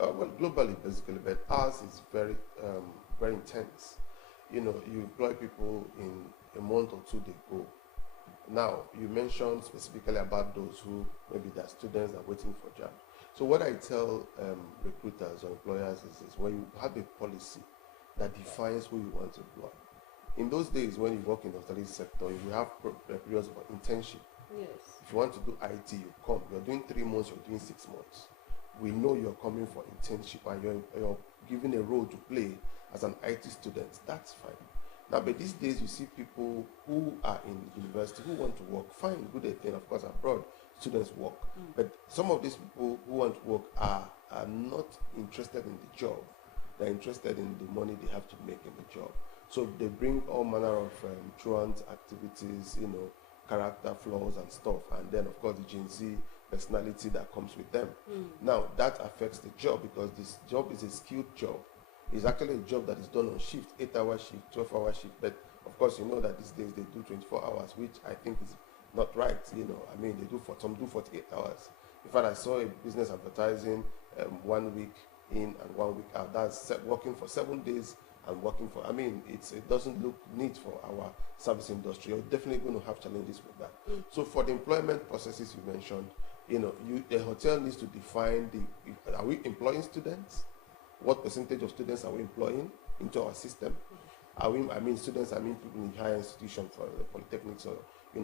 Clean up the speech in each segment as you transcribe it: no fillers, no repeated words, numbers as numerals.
Well, globally, basically, but ours is very intense. You employ people in a month or two, they go. Now, you mentioned specifically about those who maybe they're students that are waiting for jobs. So what I tell recruiters or employers is when you have a policy that defines who you want to employ. In those days when you work in the hospitality sector, you have periods of internship. Yes. If you want to do IT, you come. You're doing 3 months, you're doing 6 months. We know you're coming for internship and you're given a role to play as an IT student. That's fine. Now, but these days you see people who are in university who want to work. Fine, good thing, of course, abroad students work. But some of these people who want to work are not interested in the job. They're interested in the money they have to make in the job. So they bring all manner of truant activities, character flaws and stuff, and then of course the Gen Z personality that comes with them. Now that affects the job because this job is a skilled job. It's actually a job that is done on shift, 8-hour shift, 12-hour shift. But of course, you know that these days they do 24 hours, which I think is not right. I mean, some do 48 hours. In fact, I saw a business advertising 1 week in and 1 week out. That's working for 7 days and working for. I mean, it doesn't look neat for our service industry. You're definitely going to have challenges with that. So for the employment processes you mentioned, the hotel needs to define are we employing students? What percentage of students are we employing into our system? Students, people in higher institutions for the polytechnics or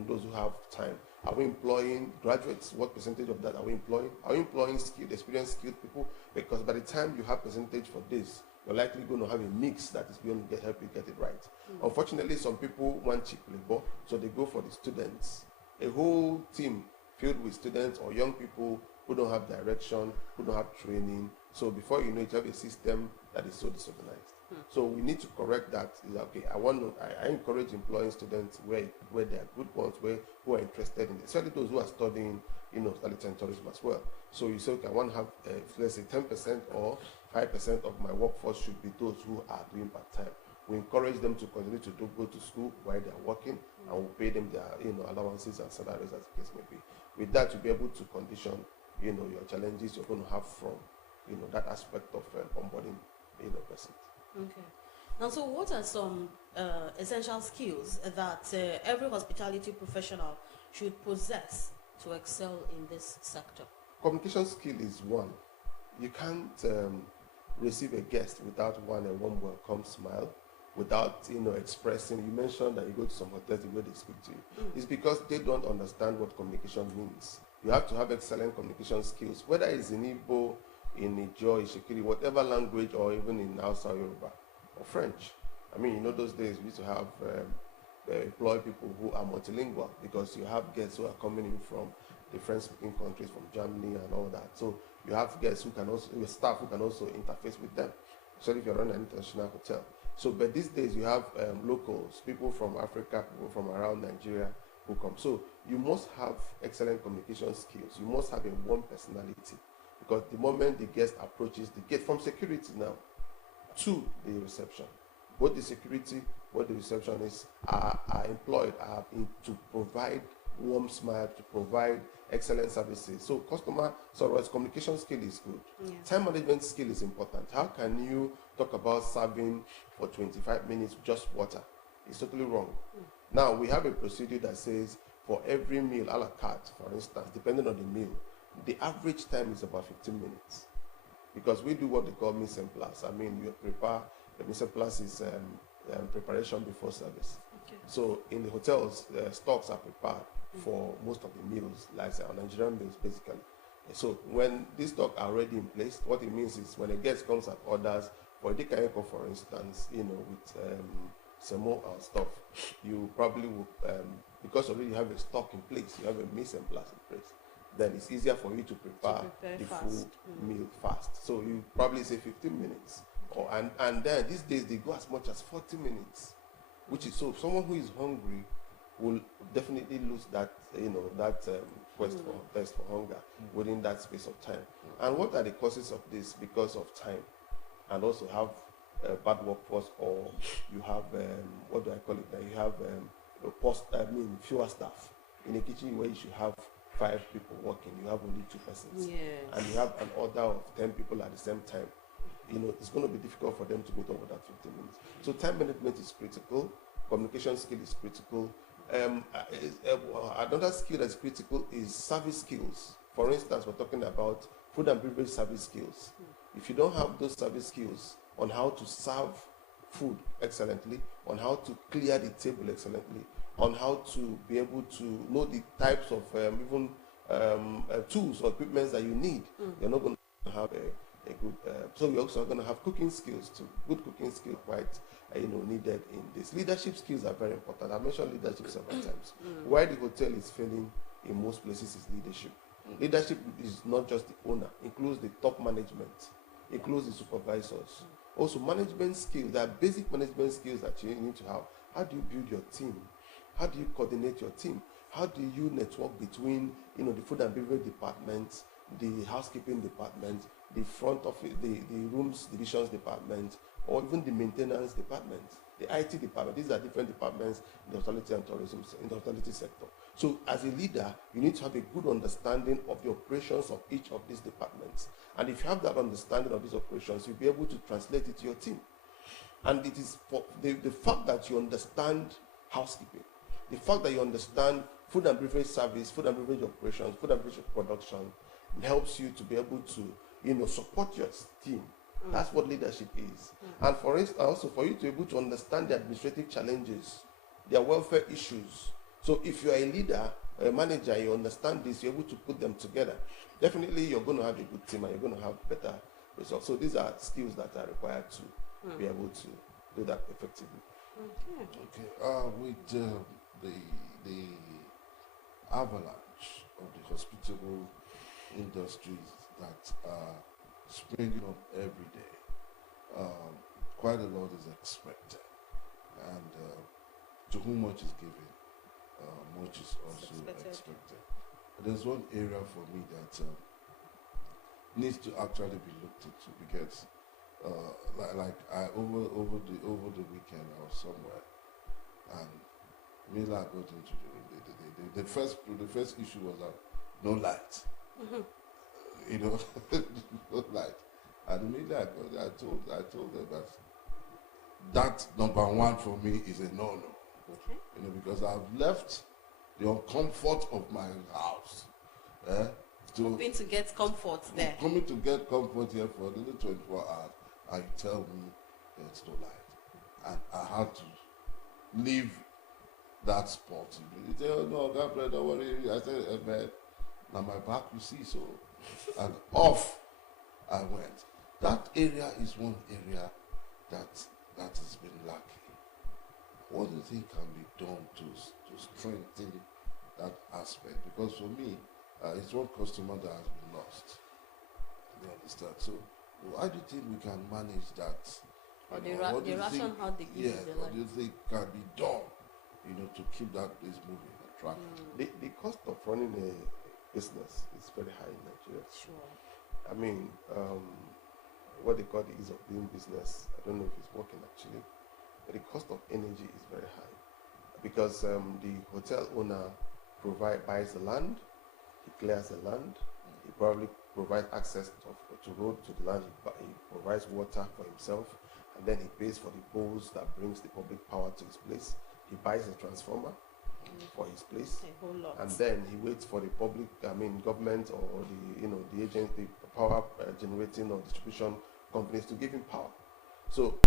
those who have time. Are we employing graduates? What percentage of that are we employing? Are we employing experienced, skilled people? Because by the time you have percentage for this, you're likely going to have a mix that is going to help you get it right. Unfortunately, some people want cheap labor, so they go for the students. A whole team filled with students or young people who don't have direction, who don't have training. So before you know it, you have a system that is so disorganized. So we need to correct that. Okay, I encourage employing students where they are good ones, who are interested in it, especially those who are studying, hospitality and tourism as well. So you say, okay, I want to have, let's say 10% or 5% of my workforce should be those who are doing part-time. We encourage them to continue to go to school while they are working, and we'll pay them their, allowances and salaries as the case may be. With that, you'll be able to condition, your challenges you're going to have from, that aspect of onboarding, person. Okay. Now, so what are some essential skills that every hospitality professional should possess to excel in this sector? Communication skill is one. You can't receive a guest without a warm welcome smile, without expressing. You mentioned that you go to some hotels, the way they speak to you. It's because they don't understand what communication means. You have to have excellent communication skills, whether it's in Igbo, in Ijo, Ishikiri, whatever language, or even in Hausa, Yoruba, or French. Those days we used to have employ people who are multilingual because you have guests who are coming in from the French-speaking countries, from Germany and all that. So you have guests who can also, your staff who can also interface with them, especially if you're running an international hotel. So, but these days you have locals, people from Africa, people from around Nigeria who come. So you must have excellent communication skills. You must have a warm personality because the moment the guest approaches the gate from security now to the reception, both the security, both the receptionists are employed to provide warm smile, to provide excellent services. So communication skill is good. Yeah. Time management skill is important. How can you talk about serving for 25 minutes just water? It's totally wrong. Now we have a procedure that says for every meal a la carte, for instance, depending on the meal, the average time is about 15 minutes. Because we do what they call mise en place. You prepare, the mise en place is preparation before service. Okay. So in the hotels, stocks are prepared for most of the meals, like Nigerian meals, basically. So when these stocks are already in place, what it means is when a guest comes and orders for a dikayeko, for instance, with semo and stuff, you probably will, because already you have a stock in place, you have a mise en place in place, then it's easier for you to prepare the fast. full meal fast. So you probably say 15 minutes. And then these days they go as much as 40 minutes, which is so someone who is hungry will definitely lose that quest for thirst for hunger within that space of time. And what are the causes of this? Because of time, and also have bad workforce, or you have you have fewer staff in a kitchen where you should have 5 people working, you have only 2 persons, Yes. and you have an order of 10 people at the same time, it's going to be difficult for them to meet up with that 15 minutes. So time management is critical. Communication skill is critical. Another skill that's critical is service skills. For instance, we're talking about food and beverage service skills. If you don't have those service skills on how to serve food excellently, on how to clear the table excellently, on how to be able to know the types of even tools or equipments that you need, you're not going to have a good. So you're also going to have cooking skills too. Good cooking skills quite needed in this. Leadership skills are very important. I mentioned leadership several times. Why the hotel is failing in most places is leadership. Leadership is not just the owner; includes the top management, includes the supervisors. Also, management skills. There are basic management skills that you need to have. How do you build your team? How do you coordinate your team? How do you network between, the food and beverage department, the housekeeping department, the front office, the rooms divisions department, or even the maintenance department, the IT department? These are different departments in the hospitality and tourism, in the hospitality sector. So, as a leader, you need to have a good understanding of the operations of each of these departments. And if you have that understanding of these operations, you'll be able to translate it to your team. And it is for the fact that you understand housekeeping, the fact that you understand food and beverage service, food and beverage operations, food and beverage production, helps you to be able to, support your team. That's what leadership is. And for instance, also for you to be able to understand the administrative challenges, their welfare issues. So if you are a leader, a manager, you understand this, you're able to put them together. Definitely, you're going to have a good team and you're going to have better results. So these are skills that are required to be able to do that effectively. Okay. With the avalanche of the hospitable industries that are springing up every day, quite a lot is expected, and to whom much is given, much is also expected. There's one area for me that needs to actually be looked into, because over the weekend I was somewhere, and Mila got into the first issue was that no light, no light, and immediately I told them that number one for me is a no. Okay. Because I've left the uncomfort of my house, Hoping to get comfort there. coming to get comfort here for a little 24 hours, and you tell me there's no light, and I had to leave that spot. You say, oh no, God, don't worry. I said, man, now my back, you see, so, and off I went. That area is one area that has been lacking. What do you think can be done to strengthen that aspect? Because for me, it's one customer that has been lost. You understand? So, how do you think we can manage that? Or the ration how they give Yes, you the what light. do you think can be done, to keep that place moving and tracking? The cost of running a business is very high in Nigeria. Sure. I mean, what they call the ease of doing business, I don't know if it's working actually, but the cost of energy is very high, because the hotel owner buys the land, he clears the land, he probably provides access to road to the land, he provides water for himself, and then he pays for the poles that brings the public power to his place. He buys a transformer for his place, A whole lot. and then he waits for the government or the agent, the power generating or distribution companies to give him power. So